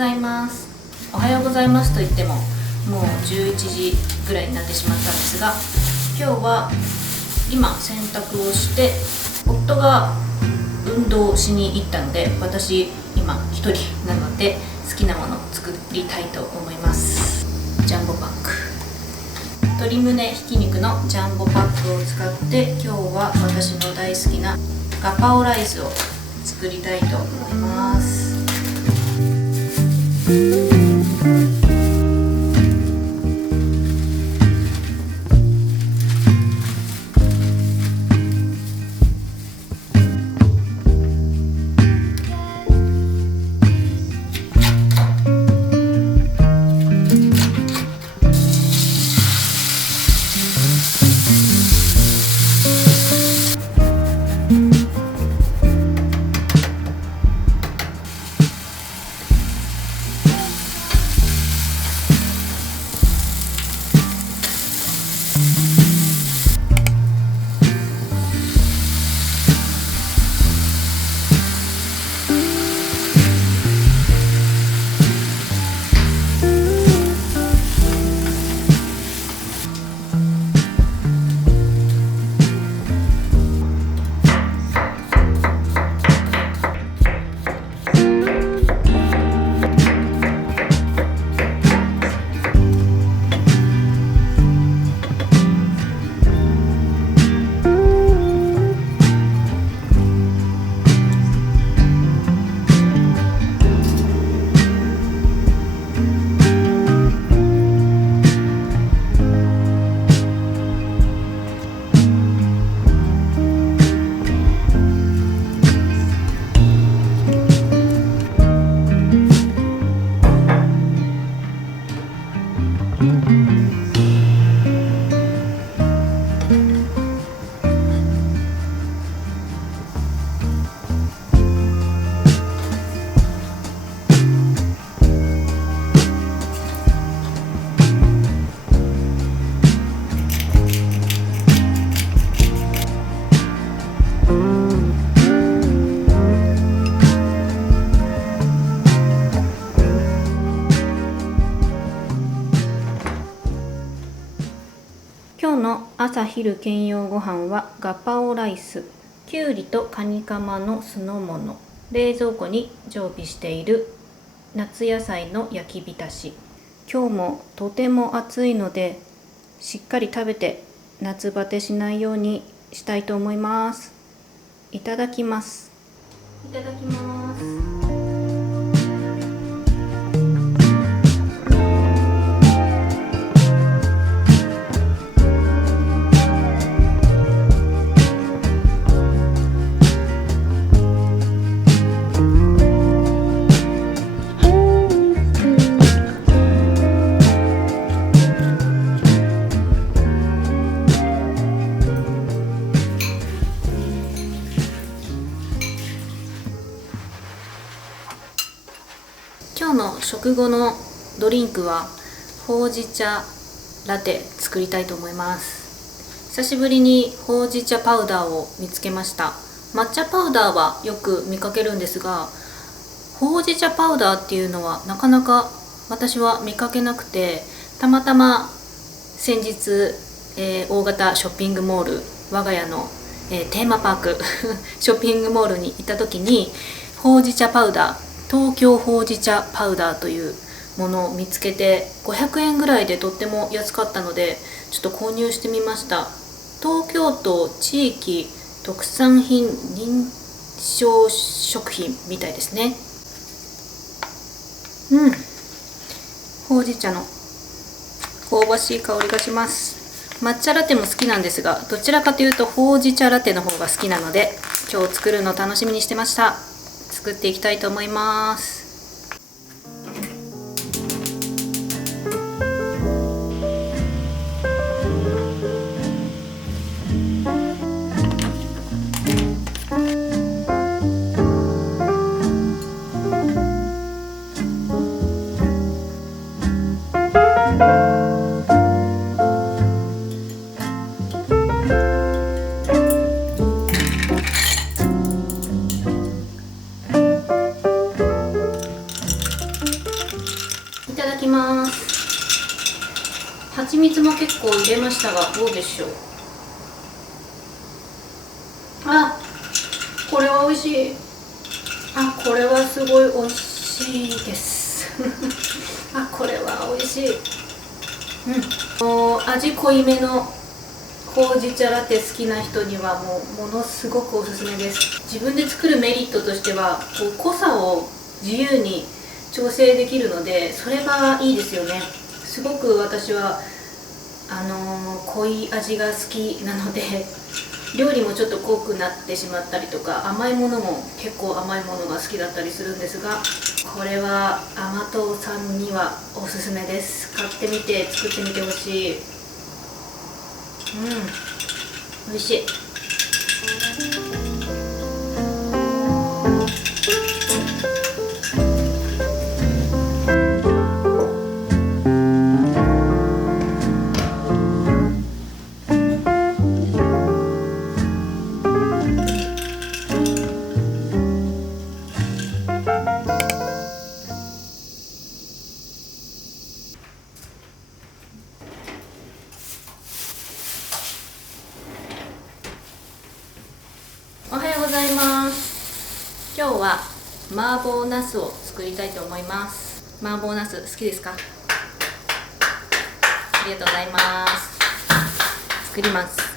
ざいます。おはようございますと言ってももう11時ぐらいになってしまったんですが、今日は今洗濯をして夫が運動しに行ったので、私今一人なので好きなものを作りたいと思います。ジャンボパック、鶏胸ひき肉のジャンボパックを使って今日は私の大好きなガパオライスを作りたいと思います。今日の朝昼兼用ご飯はガパオライス、きゅうりとカニカマの酢の物、冷蔵庫に常備している夏野菜の焼き浸し。今日もとても暑いのでしっかり食べて夏バテしないようにしたいと思います。いただきます。いただきます。今日の食後のドリンクはほうじ茶ラテ作りたいと思います。久しぶりにほうじ茶パウダーを見つけました。抹茶パウダーはよく見かけるんですが、ほうじ茶パウダーっていうのはなかなか私は見かけなくて、たまたま先日、大型ショッピングモール、我が家の、テーマパークショッピングモールに行った時にほうじ茶パウダー、東京ほうじ茶パウダーというものを見つけて、500円ぐらいでとっても安かったのでちょっと購入してみました。東京都地域特産品認証食品みたいですね。ほうじ茶の香ばしい香りがします。抹茶ラテも好きなんですが、どちらかというとほうじ茶ラテの方が好きなので、今日作るの楽しみにしてました。作っていきたいと思います。ただきます。蜂蜜も結構入れましたがどうでしょう。あ、これは美味しい。あ、これはすごい美味しいですあ、これは美味しい。味濃いめのほうじ茶ラテ好きな人にはものすごくおすすめです。自分で作るメリットとしては濃さを自由に調整できるので、それがいいですよね。すごく私は濃い味が好きなので、料理もちょっと濃くなってしまったりとか、甘いものも結構甘いものが好きだったりするんですが、これは甘党さんにはおすすめです。買ってみて作ってみてほしい。美味しい。おはようございます。今日は麻婆茄子を作りたいと思います。麻婆茄子好きですか？ありがとうございます。作ります。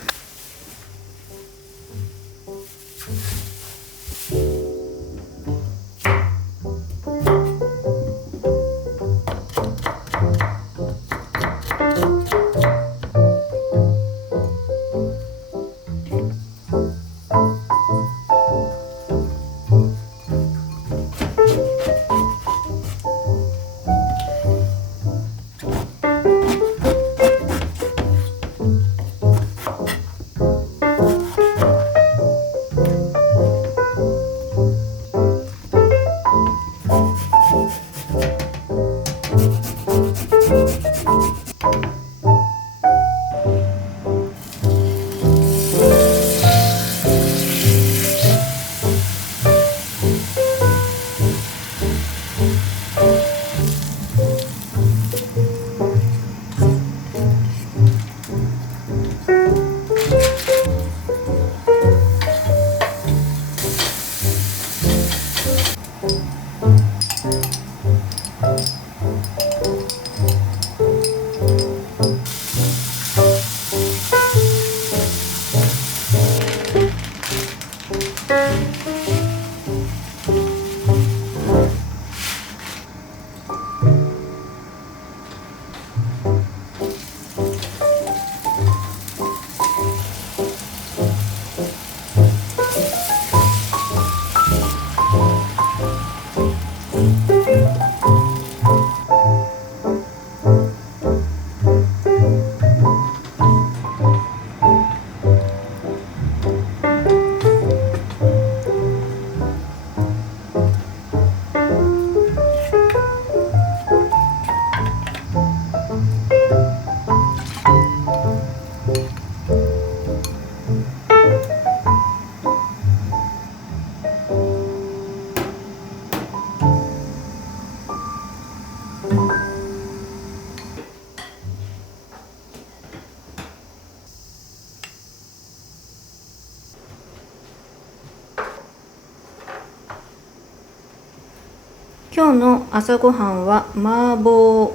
今日の朝ごはんは麻婆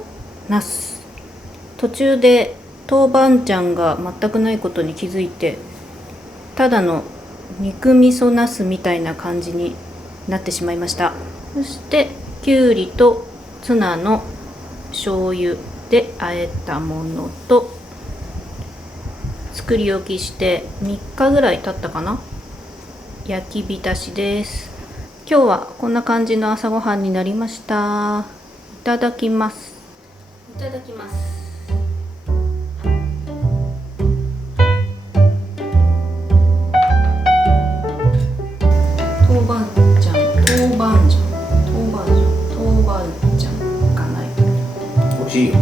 茄子。途中で豆板醤が全くないことに気づいて、ただの肉味噌茄子みたいな感じになってしまいました。そしてきゅうりとツナの醤油で和えたものと、作り置きして3日ぐらい経ったかな、焼き浸しです。今日はこんな感じの朝ごはんになりました。いただきます。いただきます。豆板醤がない。美味しいよ。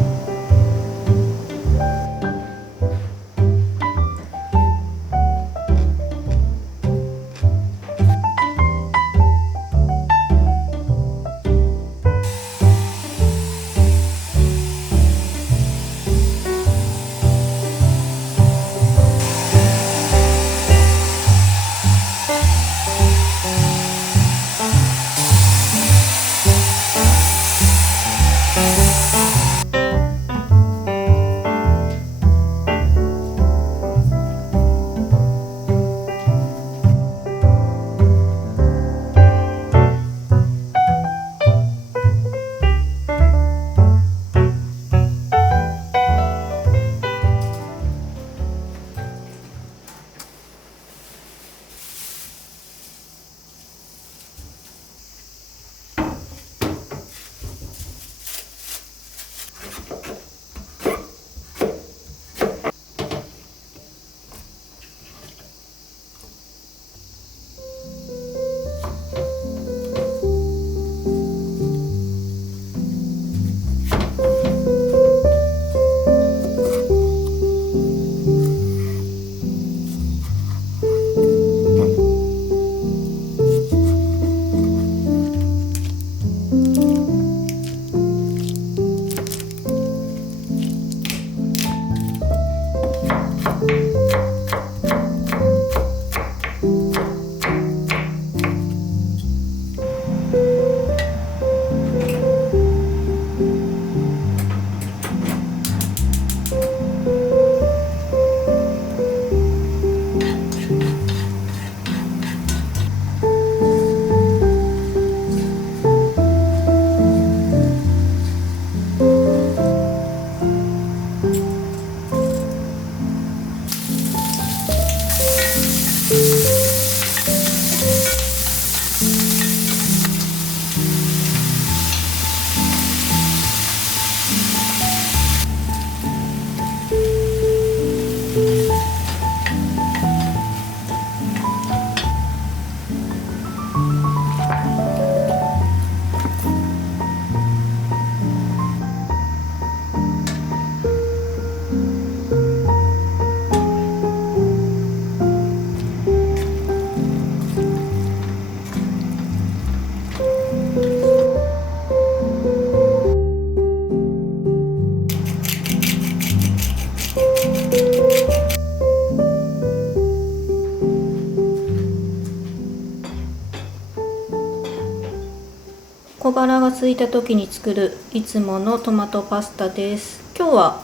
腹が空いた時に作るいつものトマトパスタです。今日は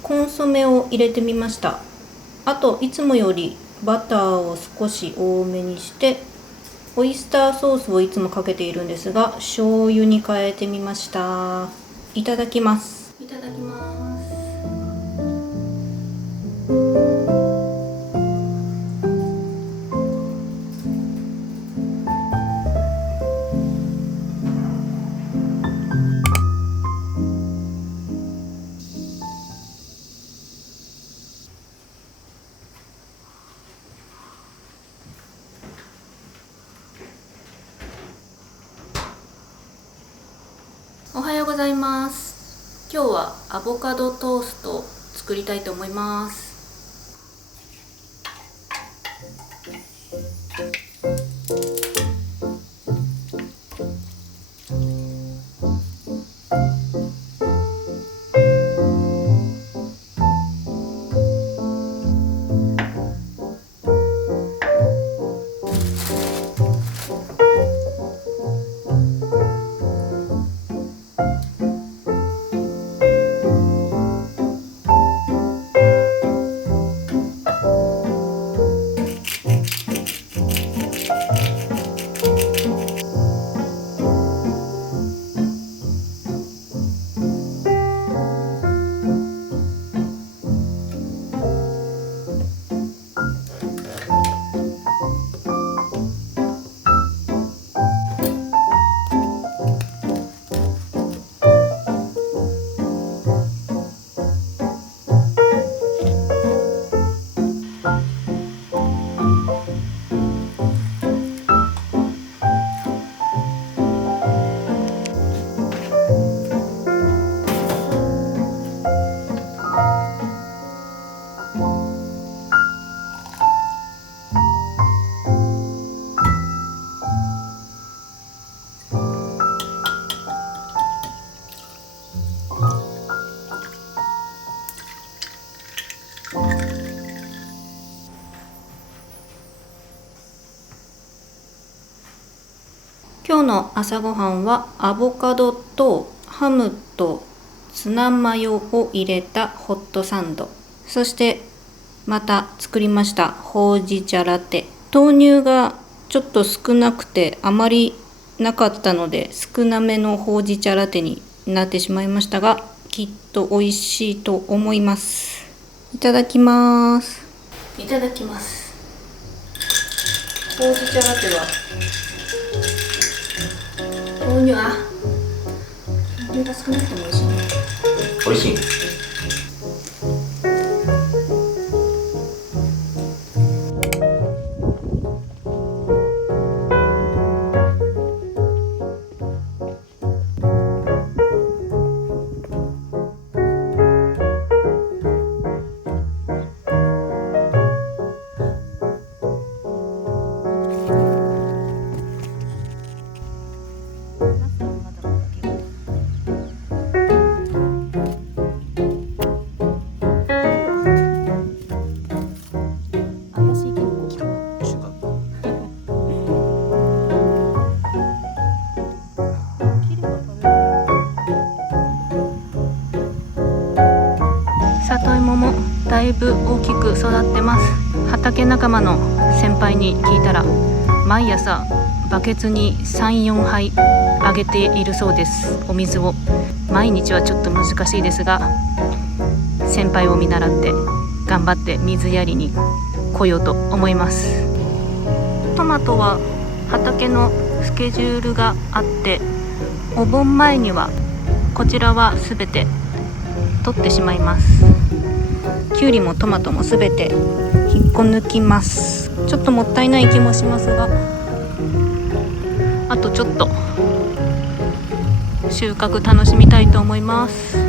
コンソメを入れてみました。あといつもよりバターを少し多めにして、オイスターソースをいつもかけているんですが、醤油に変えてみました。いただきます。いただきます。おはようございます。今日はアボカドトーストを作りたいと思います。今日の朝ごはんはアボカドとハムとツナマヨを入れたホットサンド、そしてまた作りましたほうじ茶ラテ。豆乳がちょっと少なくてあまりなかったので少なめのほうじ茶ラテになってしまいましたが、きっと美味しいと思います。いただきます。いただきます。ほうじ茶ラテは豆乳が少なくても美味しいね。美味しい。里芋もだいぶ大きく育ってます。畑仲間の先輩に聞いたら、毎朝バケツに 3,4 杯あげているそうです。お水を毎日はちょっと難しいですが、先輩を見習って頑張って水やりに来ようと思います。トマトは畑のスケジュールがあって、お盆前にはこちらはすべて取ってしまいます。きゅうりもトマトもすべて引っこ抜きます。ちょっともったいない気もしますが、あとちょっと収穫楽しみたいと思います。